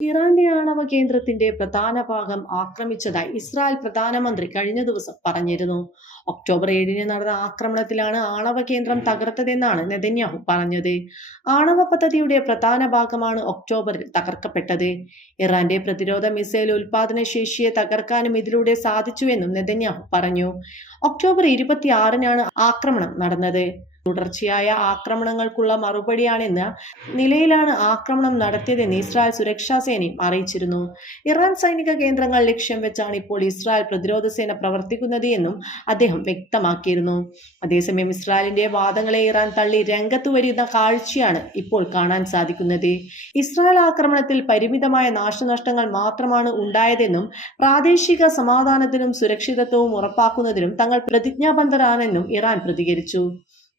ഇറാന്റെ ആണവ കേന്ദ്രത്തിന്റെ പ്രധാന ഭാഗം ആക്രമിച്ചതായി ഇസ്രായേൽ പ്രധാനമന്ത്രി കഴിഞ്ഞ ദിവസം പറഞ്ഞിരുന്നു. ഒക്ടോബർ ഏഴിന് നടന്ന ആക്രമണത്തിലാണ് ആണവ കേന്ദ്രം തകർത്തതെന്നാണ് നെതന്യാഹു പറഞ്ഞത്. ആണവ പദ്ധതിയുടെ പ്രധാന ഭാഗമാണ് ഒക്ടോബറിൽ തകർക്കപ്പെട്ടത്. ഇറാന്റെ പ്രതിരോധ മിസൈൽ ഉൽപാദന ശേഷിയെ തകർക്കാനും ഇതിലൂടെ സാധിച്ചുവെന്നും നെതന്യാഹു പറഞ്ഞു. ഒക്ടോബർ ഇരുപത്തിയാറിനാണ് ആക്രമണം നടന്നത്. തുടർച്ചയായ ആക്രമണങ്ങൾക്കുള്ള മറുപടിയാണെന്ന നിലയിലാണ് ആക്രമണം നടത്തിയതെന്ന് ഇസ്രായേൽ സുരക്ഷാ സേനയും അറിയിച്ചിരുന്നു. ഇറാൻ സൈനിക കേന്ദ്രങ്ങൾ ലക്ഷ്യം വെച്ചാണ് ഇപ്പോൾ ഇസ്രായേൽ പ്രതിരോധ സേന പ്രവർത്തിക്കുന്നത് എന്നും അദ്ദേഹം വ്യക്തമാക്കിയിരുന്നു. അതേസമയം ഇസ്രായേലിന്റെ വാദങ്ങളെ ഇറാൻ തള്ളി രംഗത്ത് വരുന്ന കാഴ്ചയാണ് ഇപ്പോൾ കാണാൻ സാധിക്കുന്നത്. ഇസ്രായേൽ ആക്രമണത്തിൽ പരിമിതമായ നാശനഷ്ടങ്ങൾ മാത്രമാണ് ഉണ്ടായതെന്നും പ്രാദേശിക സമാധാനത്തിനും സുരക്ഷിതത്വവും ഉറപ്പാക്കുന്നതിനും തങ്ങൾ പ്രതിജ്ഞാബദ്ധരാണെന്നും ഇറാൻ പ്രതികരിച്ചു.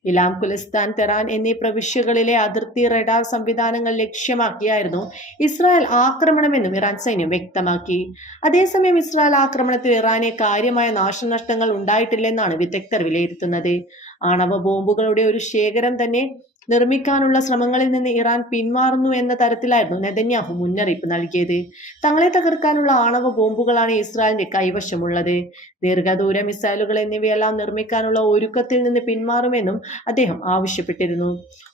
ഇലാം കുലിസ്ഥാൻ തെറാൻ എന്നീ പ്രവിശ്യകളിലെ അതിർത്തി റഡാർ സംവിധാനങ്ങൾ ലക്ഷ്യമാക്കിയായിരുന്നു ഇസ്രായേൽ ആക്രമണമെന്നും ഇറാൻ സൈന്യം വ്യക്തമാക്കി. അതേസമയം ഇസ്രായേൽ ആക്രമണത്തിൽ ഇറാനെ കാര്യമായ നാശനഷ്ടങ്ങൾ ഉണ്ടായിട്ടില്ലെന്നാണ് വിദഗ്ധർ വിലയിരുത്തുന്നത്. ആണവ ബോംബുകളുടെ ഒരു ശേഖരം തന്നെ നിർമ്മിക്കാനുള്ള ശ്രമങ്ങളിൽ നിന്ന് ഇറാൻ പിന്മാറുന്നു എന്ന തരത്തിലായിരുന്നു നെതന്യാഹു മുന്നറിയിപ്പ് നൽകിയത്. തങ്ങളെ തകർക്കാനുള്ള ആണവ ബോംബുകളാണ് ഇസ്രായേലിന്റെ കൈവശമുള്ളത്. ദീർഘദൂര മിസൈലുകൾ എന്നിവയെല്ലാം നിർമ്മിക്കാനുള്ള ഒരുക്കത്തിൽ നിന്ന് പിന്മാറുമെന്നും അദ്ദേഹം ആവശ്യപ്പെട്ടിരുന്നു.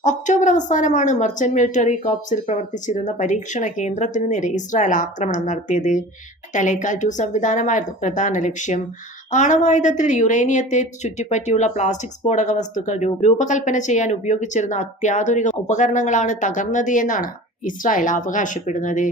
ഒക്ടോബർ അവസാനമാണ് മർച്ചന്റ് മിലിറ്ററി കോപ്സിൽ പ്രവർത്തിച്ചിരുന്ന പരീക്ഷണ കേന്ദ്രത്തിന് നേരെ ഇസ്രായേൽ ആക്രമണം നടത്തിയത്. ടെലേക്കാൽ ടു സംവിധാനമായിരുന്നു പ്രധാന ലക്ഷ്യം. ആണവായുധത്തിൽ യുറേനിയത്തെ ചുറ്റിപ്പറ്റിയുള്ള പ്ലാസ്റ്റിക് സ്ഫോടക വസ്തുക്കൾ രൂപകൽപ്പന ചെയ്യാൻ ഉപയോഗിച്ചിരുന്ന അത്യാധുനിക ഉപകരണങ്ങളാണ് തകർന്നത് എന്നാണ് ഇസ്രായേൽ അവകാശപ്പെടുന്നത്.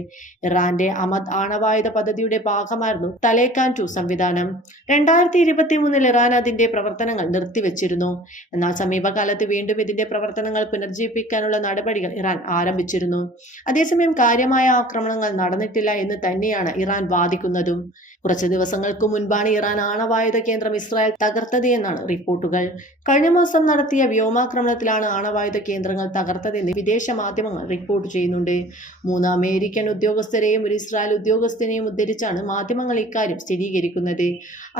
ഇറാന്റെ അമദ് ആണവായുധ പദ്ധതിയുടെ ഭാഗമായിരുന്നു തലേക്കാൻ ടു സംവിധാനം. രണ്ടായിരത്തി ഇരുപത്തി മൂന്നിൽ ഇറാൻ അതിന്റെ പ്രവർത്തനങ്ങൾ നിർത്തിവെച്ചിരുന്നു. എന്നാൽ സമീപകാലത്ത് വീണ്ടും ഇതിന്റെ പ്രവർത്തനങ്ങൾ പുനർജീവിപ്പിക്കാനുള്ള നടപടികൾ ഇറാൻ ആരംഭിച്ചിരുന്നു. അതേസമയം കാര്യമായ ആക്രമണങ്ങൾ നടന്നിട്ടില്ല എന്ന് തന്നെയാണ് ഇറാൻ വാദിക്കുന്നതും. കുറച്ച് ദിവസങ്ങൾക്ക് മുൻപാണ് ഇറാൻ ആണവായുധ കേന്ദ്രം ഇസ്രായേൽ തകർത്തത് എന്നാണ് റിപ്പോർട്ടുകൾ. കഴിഞ്ഞ മാസം നടത്തിയ വ്യോമാക്രമണത്തിലാണ് ആണവായുധ കേന്ദ്രങ്ങൾ തകർത്തതെന്ന് വിദേശ മാധ്യമങ്ങൾ റിപ്പോർട്ട് ചെയ്യുന്നുണ്ട്. മൂന്ന് അമേരിക്കൻ ഉദ്യോഗസ്ഥരെയും ഒരു ഇസ്രായേൽ ഉദ്യോഗസ്ഥനെയും ഉദ്ധരിച്ചാണ് മാധ്യമങ്ങൾ ഇക്കാര്യം സ്ഥിരീകരിക്കുന്നത്.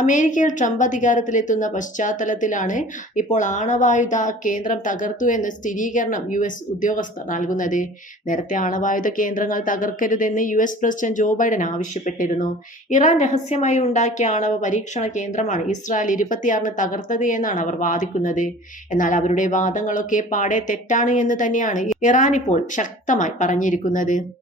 അമേരിക്കയിൽ ട്രംപ് അധികാരത്തിലെത്തുന്ന പശ്ചാത്തലത്തിലാണ് ഇപ്പോൾ ആണവായുധ കേന്ദ്രം തകർത്തു എന്ന സ്ഥിരീകരണം യു എസ് ഉദ്യോഗസ്ഥർ നൽകുന്നത്. നേരത്തെ ആണവായുധ കേന്ദ്രങ്ങൾ തകർക്കരുതെന്ന് U S president Joe Biden ആവശ്യപ്പെട്ടിരുന്നു. ഇറാൻ രഹസ്യമായി ഉണ്ടാക്കിയ ആണവ പരീക്ഷണ കേന്ദ്രമാണ് ഇസ്രായേൽ ഇരുപത്തിയാറിന് തകർത്തത് എന്നാണ് അവർ വാദിക്കുന്നത്. എന്നാൽ അവരുടെ വാദങ്ങളൊക്കെ പാടെ തെറ്റാണ് എന്ന് തന്നെയാണ് ഇറാൻ ഇപ്പോൾ ശക്തമായി പറഞ്ഞിരിക്കുന്നത്.